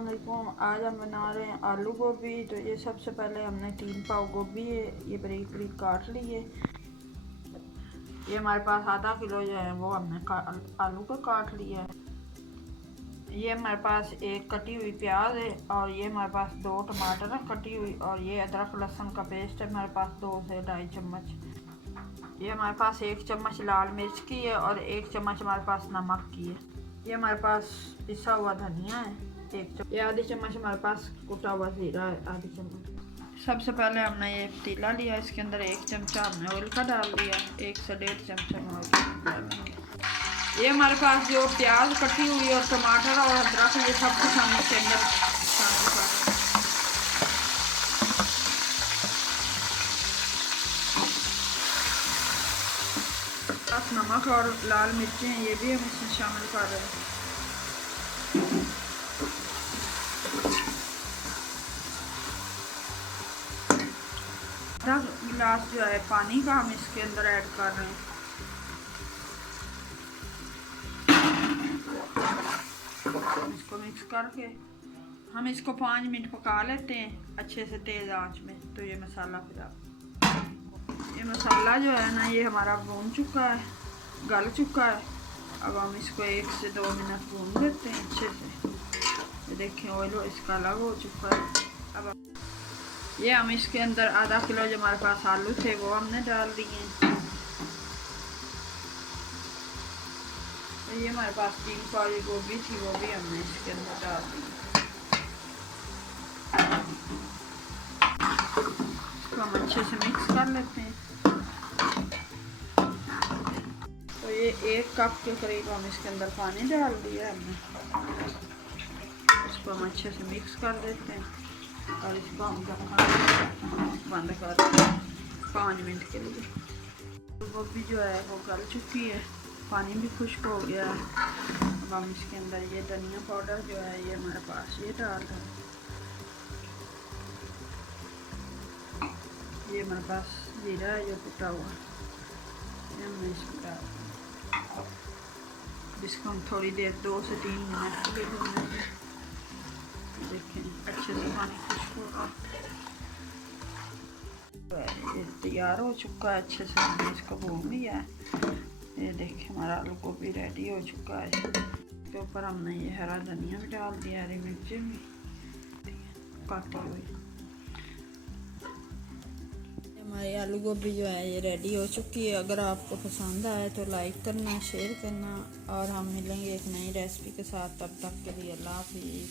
अस्सलामुअलैकुम। आज हम बना रहे हैं आलू गोभी। तो ये सबसे पहले हमने 3 पाव गोभी है ये बारीक बारीक काट ली है। ये हमारे पास आधा किलो जो है वो हमने आलू को काट लिया है। ये हमारे पास एक कटी हुई प्याज है और ये हमारे पास 2 टमाटर है कटी हुई, और ये अदरक लहसुन का पेस्ट है हमारे पास 2 से 2.5 चम्मच। ये हमारे पास 1 चम्मच लाल मिर्च की है और 1 चम्मच हमारे पास नमक की है। ये हमारे पास पिसा हुआ धनिया है 1 चम्मच। ये आधी चम्मच हमारे पास कुटा हुआ जीरा है आधी चम्मच। सबसे पहले हमने ये पतीला लिया, इसके अंदर 1 चमचा हमने ऑयल का डाल दिया, 1 से 1.5 चमचा ऑयल डालेंगे। ये हमारे पास जो प्याज कटी हुई और टमाटर और अदरक ये सब कुछ हम इसके अंदर शामिल कर देंगे। नमक और लाल मिर्चें ये भी हम इसमें शामिल कर रहे हैं। आधा गिलास जो है पानी का हम इसके अंदर ऐड कर रहे हैं। इसको मिक्स करके हम इसको 5 मिनट पका लेते हैं अच्छे से तेज़ आंच में। तो ये मसाला ये मसाला जो है ना ये हमारा भून चुका है, गल चुका है। अब हम इसको 1 से 2 मिनट भून लेते हैं अच्छे से। ये देखें ऑयल इसका अलग हो चुका है। अब ये हम इसके अंदर आधा किलो जो हमारे पास आलू थे वो हमने डाल दिए। तो ये हमारे पास 3 पाव गोभी थी वो भी हमने इसके अंदर डाल दी। इसको हम अच्छे से मिक्स कर लेते हैं। तो ये 1 कप के करीब हम इसके अंदर पानी डाल दिया हमने। इसको हम अच्छे से मिक्स कर देते हैं और इसको हम बंद कर देते हैं 5 मिनट के लिए। गोभी जो है वो गल चुकी है, पानी भी खुश्क हो गया है। अब हम इसके अंदर ये धनिया पाउडर जो है ये हमारे पास ये डाल रहे हैं। ये हमारे पास जीरा है जो कुटा हुआ ये हमने इसमें डाल दिया। जिसको हम थोड़ी देर 2 से 3 मिनट के लिए भूनेंगे। देखें अच्छे से पानी खुश्क होगा। ये तैयार हो चुका है, अच्छे से हमने इसको भून लिया है। ये देखिए हमारा आलू गोभी रेडी हो चुका है। इसके ऊपर हमने ये हरा धनिया भी डाल दिया, हरी मिर्चें भी काटी हुई। हमारी आलू गोभी जो है ये रेडी हो चुकी है। अगर आपको पसंद आए तो लाइक करना, शेयर करना, और हम मिलेंगे एक नई रेसिपी के साथ। तब तक के लिए अल्लाह हाफ़िज़।